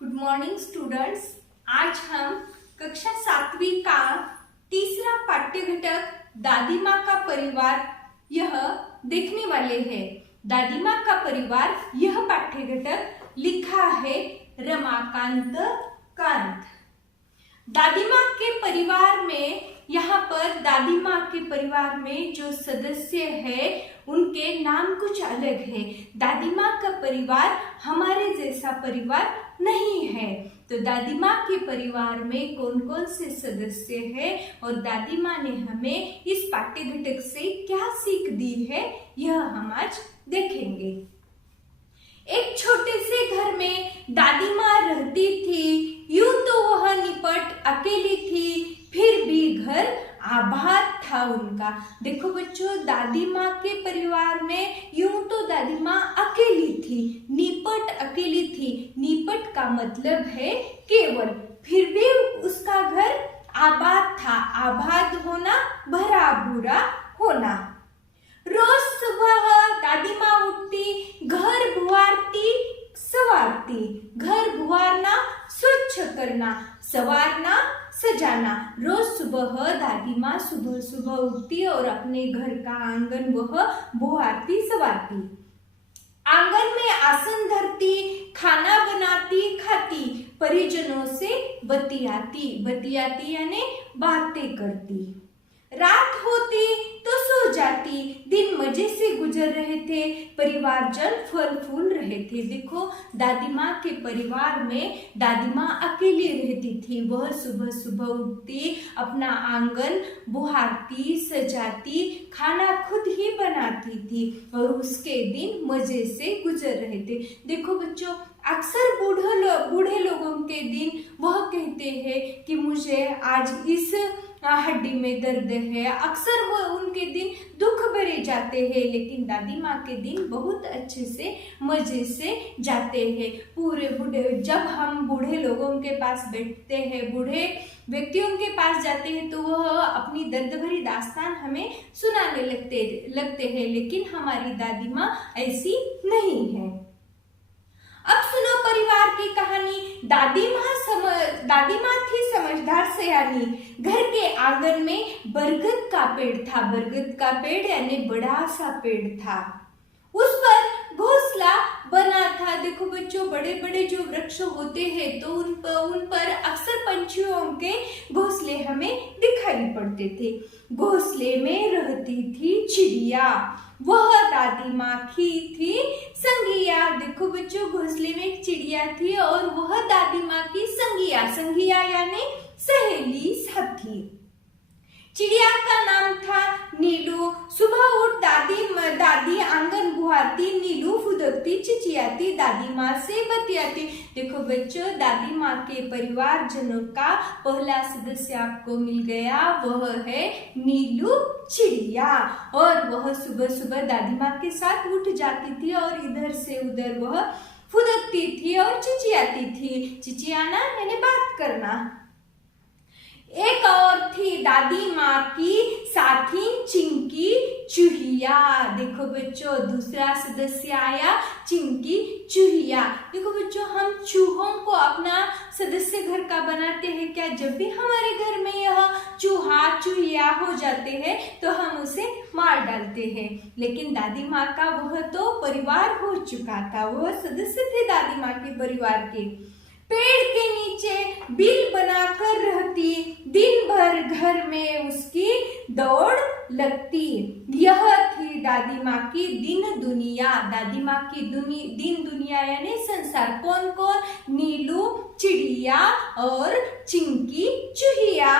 Good morning students. आज हम कक्षा 7वीं का तीसरा पाठ्य घटक दादी माँ का परिवार यह देखने वाले हैं। दादी माँ का परिवार यह पाठ्य घटक लिखा है रमाकांत कांत। दादी माँ के परिवार में यहाँ पर दादी माँ के परिवार में जो सदस्य है उनके नाम कुछ अलग है। दादी माँ का परिवार हमारे जैसा परिवार नहीं है। तो दादी माँ के परिवार में कौन कौन से सदस्य हैं और दादी माँ ने हमें इस पाठ्य घटक से क्या सीख दी है, यह हम आज देखेंगे। एक छोटे से घर में दादी माँ रहती थी। यूं तो वह निपट अकेली थी, फिर भी घर आबाद था उनका। देखो बच्चों, दादी माँ के परिवार में यूं तो दादी माँ अकेली थी, निपट अकेली थी। निपट का मतलब है केवल, फिर भी उसका घर आबाद था। आबाद होना, भरा भूरा होना। रोज सुबह दादी माँ उठती, घर बुआरती, सवारती। घर बुआरना, स्वच्छ करना, सवारना, सजाना। रोज सुबह दादी माँ सुबह सुबह उठती और अपने घर का आंगन वह बुआरती, सवारती। आंगन में आसन धरती, खाना बनाती, खाती, परिजनों से बतियाती यानी बातें करती। रात होती तो सो जाती। दिन मजे से गुजर रहे थे, परिवारजन फल फूल रहे थे। देखो, दादी माँ के परिवार में दादी माँ अकेली रहती थी। वह सुबह सुबह उठती, अपना आंगन बुहारती, सजाती, खाना खुद ही बनाती थी और उसके दिन मजे से गुजर रहे थे। देखो बच्चों, अक्सर बूढ़े लोगों के दिन वह कहते हैं कि मुझे आज इस हड्डी में दर्द है। अक्सर वो उनके दिन दुख भरे जाते हैं, लेकिन दादी माँ के दिन बहुत अच्छे से मजे से जाते हैं। पूरे बूढ़े, जब हम बूढ़े लोगों के पास बैठते हैं, बूढ़े व्यक्तियों के पास जाते हैं, तो वह अपनी दर्द भरी दास्तान हमें सुनाने लगते हैं, लेकिन हमारी दादी माँ ऐसी नहीं है। अब सुनो परिवार की कहानी। दादी माँ थी समझदार सयानी। घर के आंगन में बरगद का पेड़ था। बरगद का पेड़ यानी बड़ा सा पेड़ था। उस पर घोंसला बना था। देखो बच्चों, बड़े बड़े जो वृक्ष होते हैं तो उन पर अक्सर पंछियों के घोंसले हमें दिखाई पड़ते थे। घोंसले में रहती थी चिड़िया, वह दादी माँ की थी संगिया। देखो बच्चों, घोंसले में एक चिड़िया थी और वह दादी माँ की संगिया यानी सहेली, साथी। चिड़िया का नाम था नीलू। सुबह उठ दादी आंगन बुहारती, नीलू फुदकती, चिचियाती, दादी माँ से बतियाती। देखो बच्चों, दादी माँ के परिवारजनों का पहला सदस्य आपको मिल गया, वह है नीलू चिड़िया। और वह सुबह सुबह दादी माँ के साथ उठ जाती थी और इधर से उधर वह फुदकती थी और चिचियाती थी। चिचियाना यानी बात करना। एक और थी दादी माँ की साथी चिंकी चूहिया। देखो बच्चों, दूसरा सदस्य आया चिंकी चूहिया। देखो बच्चों, हम चूहों को अपना सदस्य घर का बनाते हैं क्या? जब भी हमारे घर में यह चूहा चूहिया हो जाते हैं तो हम उसे मार डालते हैं, लेकिन दादी माँ का वह तो परिवार हो चुका था। वह सदस्य थे दादी माँ के परिवार के। पेड़ के नीचे बिल बनाकर रहती, दिन भर घर में उसकी दौड़ लगती। यह थी दादी माँ की दिन दुनिया। दादी माँ की दिन दुनिया यानी संसार। कौन कौन? नीलू चिड़िया और चिंकी चूहिया।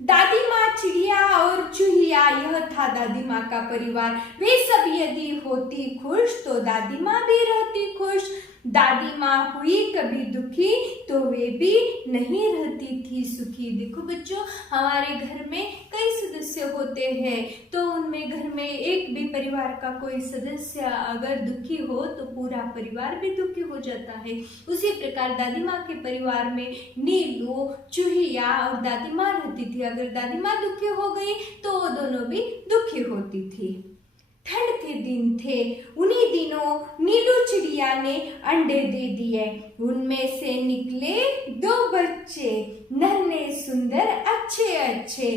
दादी माँ, चिड़िया और चूहिया, यह था दादी माँ का परिवार। वे सब यदि होती खुश तो दादी माँ भी रहती खुश। दादी माँ हुई कभी दुखी तो वे भी नहीं रहती थी सुखी। देखो बच्चों, हमारे घर में कई सदस्य होते हैं, तो उनमें घर में एक भी परिवार का कोई सदस्य अगर दुखी हो तो पूरा परिवार भी दुखी हो जाता है। उसी प्रकार दादी माँ के परिवार में नीलू, चूहिया और दादी माँ रहती थी। अगर दादी माँ दुखी हो गई तो वो दोनों भी दुखी होती थी। ठंड के दिन थे। उन्हीं दिनों नीलू चिड़िया ने अंडे दे दिए। उनमें से निकले 2 बच्चे, नन्हे सुंदर अच्छे अच्छे।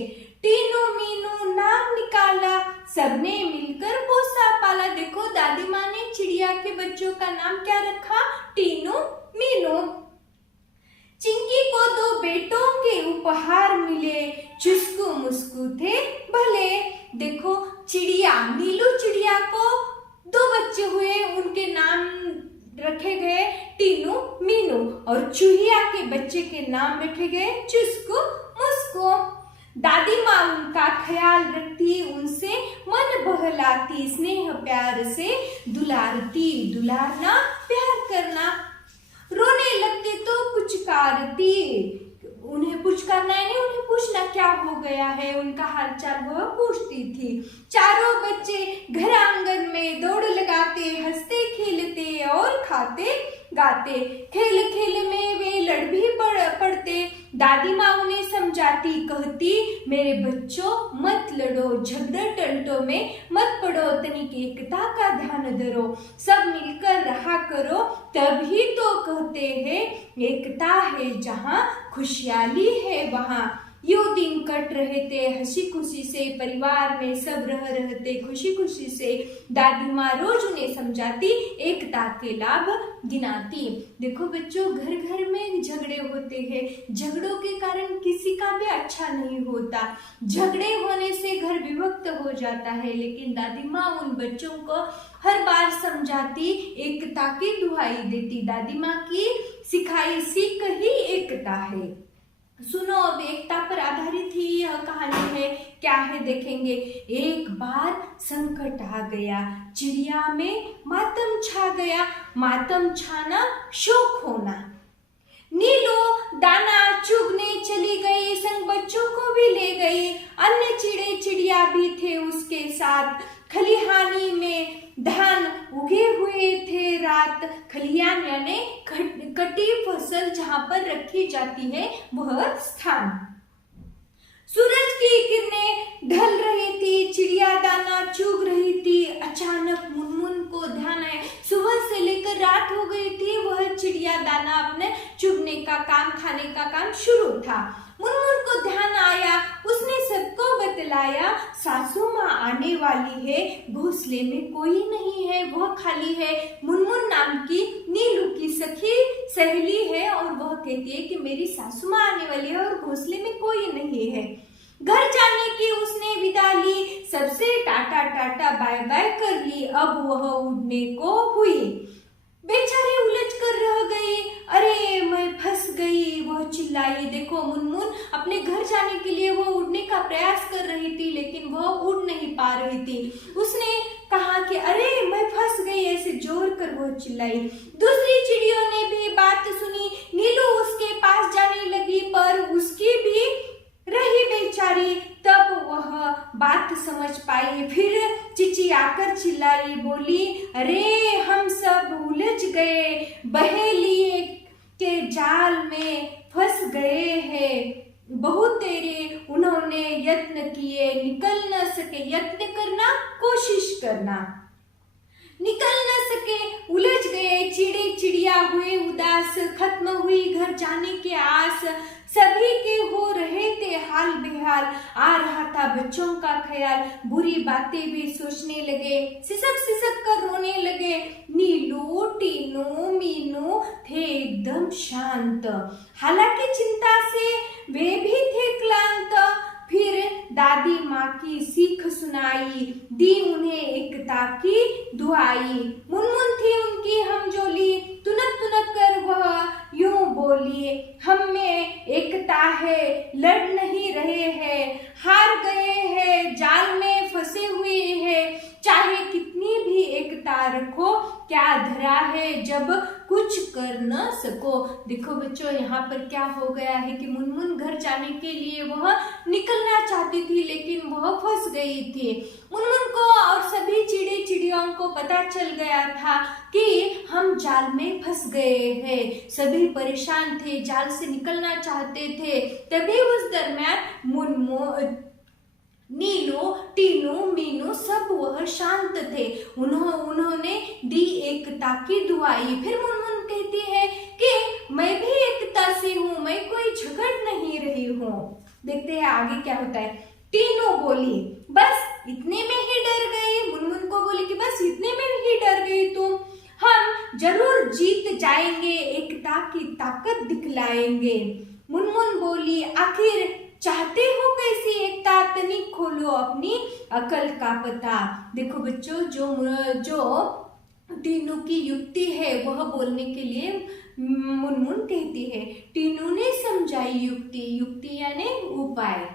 टीनू मीनू नाम निकाला, सबने मिलकर पोसा पाला। देखो दादी माँ ने चिड़िया के बच्चों का नाम क्या रखा? टीनू मीनू। चिंकी को 2 बेटों के उपहार मिले, चुस्कू मुस्कू थे भले। देखो चिड़िया, नीलू चिड़िया को 2 बच्चे हुए, उनके नाम रखे गए टीनू मीनू, और चूहिया के बच्चे के नाम रखे गए चुस्कू मुस्कू। दादी माँ उनका ख्याल रखती, उनसे मन बहलाती, स्नेह प्यार से दुलारती। दुलारना प्यार करना। रोने लगते तो पुचकारती, उन्हें पुचकारना यानी उन्हें पूछना क्या हो गया है, उनका हालचाल वह पूछती थी। चारों बच्चे घर आंगन में दौड़ लगाते, हंसते खेलते और खाते गाते। खेल खेल में वे लड़ भी पड़ते। दादी माँ उन्हें समझाती, कहती, मेरे बच्चों मत लड़ो, झगड़े टंटों में मत पड़ो, तनिक एकता का ध्यान धरो, सब मिलकर रहा करो, तभी तो कहते हैं एकता है जहाँ, खुशहाली है वहाँ। यूं दिन कट रहे थे हंसी खुशी से, परिवार में सब रहते खुशी खुशी से। दादी माँ रोज उन्हें समझाती, एकता के लाभ गिनाती। देखो बच्चों, घर घर में झगड़े होते हैं, झगड़ों के कारण किसी का भी अच्छा नहीं होता, झगड़े होने से घर विभक्त हो जाता है। लेकिन दादी माँ उन बच्चों को हर बार समझाती, एकता की दुहाई देती। दादी माँ की सिखाई सीख ही एकता है। सुनो, अब एकता पर आधारित ही यह कहानी है। क्या है देखेंगे। एक बार संकट आ गया, चिड़िया में मातम छा गया। मातम छाना शोक होना। नीलू दाना चुगने चली गई, संग बच्चों को भी ले गई। अन्य चिड़े चिड़िया भी थे उसके साथ। खलिहानी में धान उगे हुए थे रात। खलिहान यानी कटी फसल जहां पर रखी जाती है वह स्थान। सूरज की किरणें ढल रही थी, चिड़िया दाना चुग रही थी। अचानक मुनमुन को ध्यान आया, सुबह से लेकर रात हो गई थी, वह चिड़िया दाना अपने चुगने का काम, खाने का काम शुरू था। मुनमुन को ध्यान आया, उसने सबको बतलाया, सासू माँ आने वाली है, घोंसले में कोई नहीं है, वह खाली है। मुनमुन नाम की नीलू की सखी सहेली है और वह कहती है कि मेरी सासू माँ आने वाली है और घोंसले में कोई नहीं है। घर जाने की उसने विदा ली, सबसे टाटा टाटा बाय बाय कर ली। अब वह उड़ने को हुई। बेचारी उलझ कर रह गई, अरे मैं फंस गई, वह चिल्लाई। देखो मुनमुन अपने घर जाने के लिए वह उड़ने का प्रयास कर रही थी, लेकिन वह उड़ नहीं पा रही थी। उसने कहा कि अरे मैं फंस गई, ऐसे जोर कर वह चिल्लाई। दूसरी चिड़ियों ने भी बात सुनी। नीलू उसके पास जाने लगी, पर उसकी भी रही बेचारी। तब वह बात समझ पाई, फिर चिचियाकर चिल्लाई, बोली, अरे हम सब उलझ गए, बहेलिए के जाल में फंस गए हैं। बहुत तेरे उन्होंने यत्न किए, निकल न सके। यत्न करना, कोशिश करना। निकल न सके, उलझ गए, चिड़े चिड़िया हुए उदास। खत्म हुई घर जाने की आस, सभी के हो रहे थे हाल बेहाल। आ रहा था बच्चों का ख्याल, बुरी बातें भी सोचने लगे, सिसक सिसक कर रोने लगे। नीलू टीनू मीनू थे एकदम शांत, हालांकि चिंता से वे भी थे क्लांत। फिर दादी माँ की सीख सुनाई, दी उन्हें एकता की दुहाई। मुनमुन थी उनकी हमजोली, तुनक तुनक कर वह यूं बोली, हम में एकता है, लड़ नहीं रहे हैं, हार गए हैं, जाल में फंसे हुए हैं। चाहे कितनी भी एकता रखो, क्या धरा है जब कुछ कर न सको। देखो बच्चों, यहाँ पर क्या हो गया है कि मुनमुन घर जाने के लिए वह निकलना चाहती थी, लेकिन वह फंस गई थी। मुनमुन को और सभी चिड़े चिड़ियों को पता चल गया था कि हम जाल में फंस गए हैं। सभी परेशान थे, जाल से निकलना चाहते थे। तभी उस दरमियान नीलू, टीनू, मीनू सब वह शांत थे। उन्होंने दी एकता की दुआई। फिर मुनमुन कहती है कि मैं भी एकता से हूँ, मैं कोई झगड़ नहीं रही हूँ। देखते हैं आगे क्या होता है। टीनू बोली, बस इतने में ही डर गई। मुनमुन को बोली कि बस इतने में ही डर गई तुम, हम जरूर जीत जाएंगे, एकता की ताकत दिखलाएंगे। मुनमुन बोली, आखिर चाहते हो कैसी एकता, तनिक खोलो अपनी अकल का पता। देखो बच्चों, जो टीनू की युक्ति है वह बोलने के लिए मुनमुन कहती है। टीनू ने समझाई युक्ति यानी उपाय।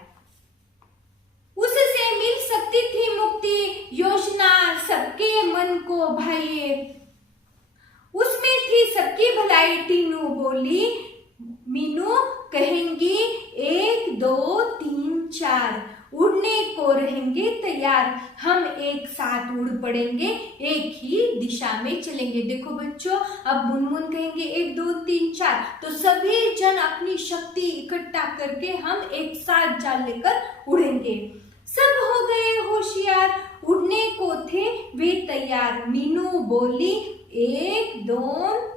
उससे मिल सकती थी मुक्ति, योजना सबके मन को भाए, उसमें थी सबकी भलाई। टीनू बोली, मीनू कहेंगी 1 2 3 4, उड़ने को रहेंगे तैयार, हम एक साथ उड़ पड़ेंगे, एक ही दिशा में चलेंगे। देखो बच्चों, अब मुनमुन कहेंगे 1 2 3 4, तो सभी जन अपनी शक्ति इकट्ठा करके हम एक साथ जाल लेकर उड़ेंगे। सब हो गए होशियार, उड़ने को थे वे तैयार। मीनू बोली, 1 2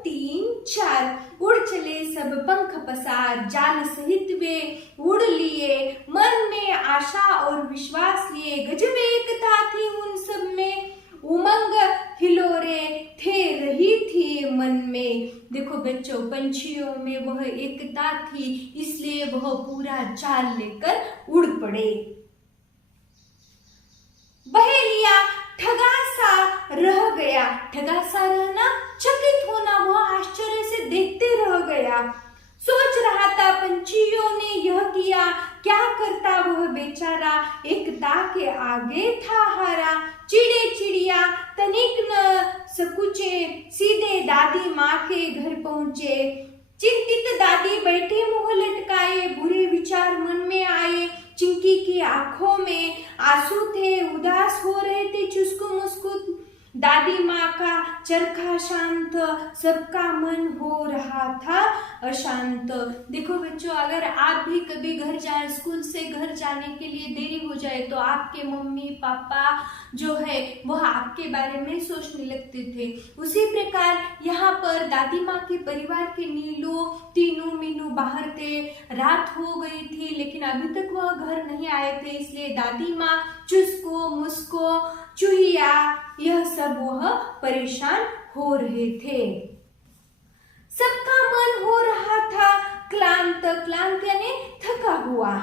3 4, उड़ चले सब पंख पसार, जाल सहित वे उड़ लिए, मन में आशा और विश्वास लिए, गजब एकता थी उन सब में, उमंग हिलोरे थे रही थी मन में। देखो बच्चों, पंछियों में वह एकता थी, इसलिए वह पूरा जाल लेकर उड़ पड़े। बहेलिया ठगासा रह गया। ठगासा रहना, चकित होना, वह आश्चर्य से देखते रह गया। सोच रहा था पंछियों ने यह किया, क्या करता वह बेचारा, एकता के आगे था हारा। चिड़े चिड़िया तनिक न सकुचे, सीधे दादी माँ के घर पहुंचे। चिंतित दादी बैठी मुंह लटकाए, बुरे विचार मन में आए। चिंकी की आंखों में आंसू थे, उदास हो रहे थे चुस्कू मुस्कू। दादी माँ का चरखा शांत, सबका मन हो रहा था अशांत। देखो बच्चों, अगर आप भी कभी स्कूल से घर जाने के लिए देरी हो जाए तो आपके मम्मी पापा जो है वह आपके बारे में सोचने लगते थे। उसी प्रकार यहाँ पर दादी माँ के परिवार के नीलू, टीनू, मीनू बाहर थे। रात हो गई थी लेकिन अभी तक वह घर नहीं आए थे, इसलिए दादी माँ, चुस्को, मुस्को, चूहिया, यह सब वह परेशान हो रहे थे। सबका मन हो रहा था क्लांत, क्लांत यानी थका हुआ।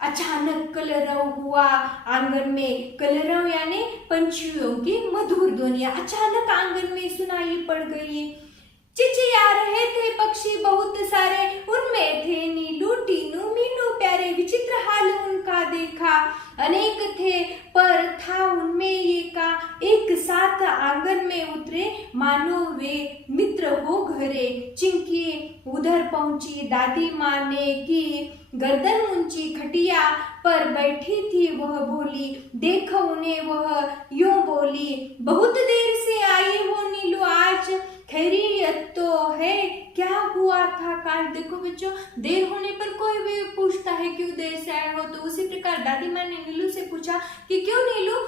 अचानक कलरव हुआ आंगन में। कलरव यानी पंछियों की मधुर ध्वनियां अचानक आंगन में सुनाई पड़ गई। चिचिया रहे थे पक्षी बहुत सारे, उनमें थे नीलू, टीनू, मीनू प्यारे। विचित्र हाल उनका देखा, अनेक थे पर था उनमें एका। एक साथ आंगन में उतरे, मानो वे मित्र हो घरे। चिंकी उधर पहुंची, दादी माँ ने की गर्दन ऊंची, खटिया पर बैठी थी वह भोली। देखो उन्हें वह यूं बोली, बहुत देर से आई हो नीलू आज, खैरियत तो है, क्या हुआ था काल। देखो बच्चों, देर होने पर कोई भी पूछता है क्यों देर से आए हो, तो उसी प्रकार दादी माँ ने नीलू से पूछा कि क्यों नीलू,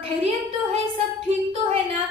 खैरियत तो है, सब ठीक तो है ना।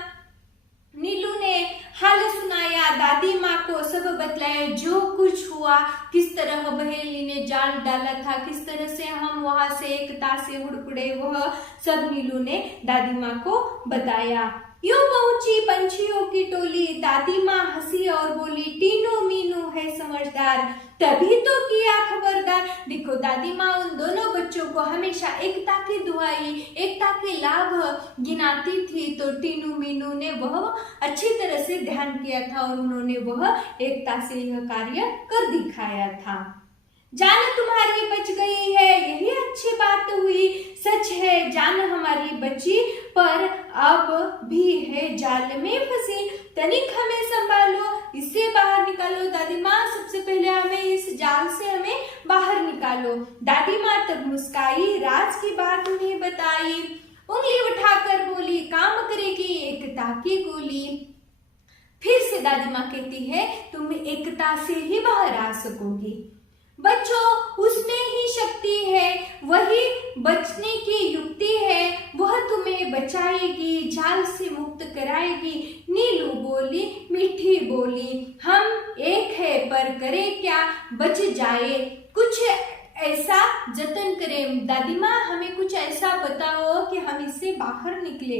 नीलू ने हाल सुनाया, दादी माँ को सब बतलाया जो कुछ हुआ, किस तरह बहेली ने जाल डाला था, किस तरह से हम वहां से एकता से उड़ पड़े, वह सब नीलू ने दादी माँ को बताया। यूं पहुंची पंछियों की टोली, दादी माँ हंसी और बोली, टीनू मीनू है समझदार, तभी तो किया खबरदार। देखो, दादी माँ उन दोनों बच्चों को हमेशा एकता की दुआई, एकता के लाभ गिनाती थी, तो टीनू मीनू ने वह अच्छी तरह से ध्यान किया था और उन्होंने वह एकता से यह कार्य कर दिखाया था। जान तुम्हारी बच गई है, यही अच्छी बात हुई, सच है जान हमारी बची, पर अब भी है जाल में फंसी, तनिक हमें संभालो, इससे बाहर निकालो। दादी माँ, सबसे पहले हमें इस जाल से हमें बाहर निकालो। दादी माँ तब मुस्काई, राज की बात उन्हें बताई, उंगली उठाकर बोली, काम करेगी एकता की गोली। फिर से दादी माँ कहती है, तुम एकता से ही बाहर आ सकोगी। बच्चों, उसमें ही शक्ति है, वही बचने की युक्ति है, वह तुम्हें बचाएगी, जाल से मुक्त कराएगी। नीलू बोली, मीठी बोली, हम एक है पर करे क्या, बच जाए, कुछ ऐसा जतन करें। दादी माँ, हमें कुछ ऐसा बताओ कि हम इससे बाहर निकले।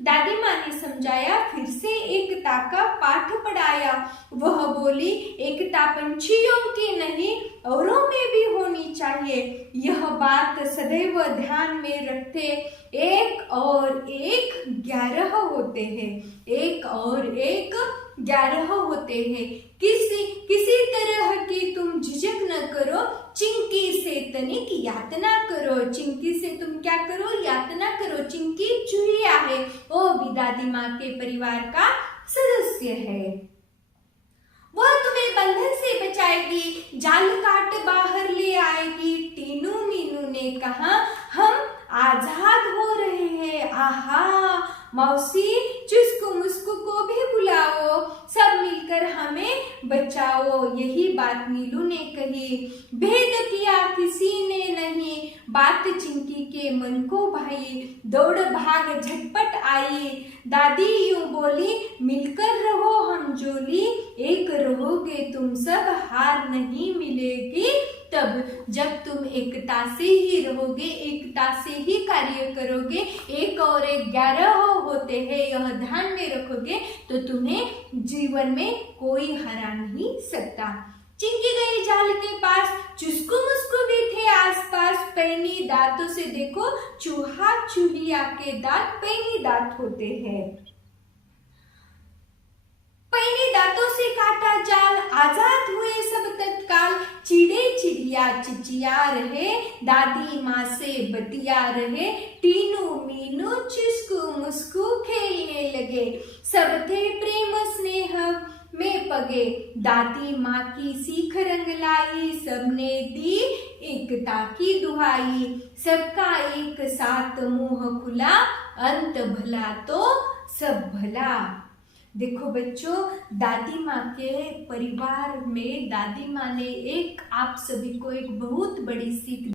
दादी माँ ने समझाया, फिर से एकता का पाठ पढ़ाया। वह बोली, एकता पंछियों की नहीं, औरों में भी होनी चाहिए। यह बात सदैव ध्यान में रखते। एक और एक 11 होते हैं, एक और एक 11 होते हैं। किसी तरह की तुम झिझक न करो, चिंकी से तनिक यातना करो। चिंकी से तुम क्या करो, यातना करो। चिंकी चूहिया है, वो भी दादी माँ के परिवार का सदस्य है। वह तुम्हें बंधन से बचाएगी, जाल काट बाहर ले आएगी। टीनू मीनू ने कहा, हम आजाद हो रहे हैं। आहा, मौसी, चुस्कू मुस्कू को भी बुलाओ, सब मिलकर हमें बचाओ। यही बात नीलू ने कही। भेद किया किसी ने नहीं, बात चिंकी के मन को भाई। दौड़ भाग झटपट आई, दादी यूं बोली, मिलकर रहो हम जोली, एक रहोगे तुम सब, हार नहीं मिलेगी तब। जब तुम एकता से ही रहोगे, एकता से ही कार्य करोगे, एक और एक 11 होते हैं, यह ध्यान में रखोगे, तो तुम्हें जीवन में कोई हरा नहीं सकता। चिंकी गई जाल के पास, चुस्कू मुस्कू भी थे आसपास। पैनी दांतों से देखो, चूहा चूहिया के दांत पैनी दांत होते हैं। पैनी दांतों से काटा जाल, आजाद हुए सब तत्काल। चिड़े चिड़िया चिचिया रहे, दादी माँ से बतिया रहे। टीनू मीनू चुस्कू मुस्कू खेलने लगे, सब थे प्रेम स्नेह में पगे। दादी माँ की सीख रंग लाई, सबने दी एकता की दुहाई। सबका एक साथ मुंह खुला, अंत भला तो सब भला। देखो बच्चों, दादी माँ के परिवार में दादी माँ ने आप सभी को एक बहुत बड़ी सीख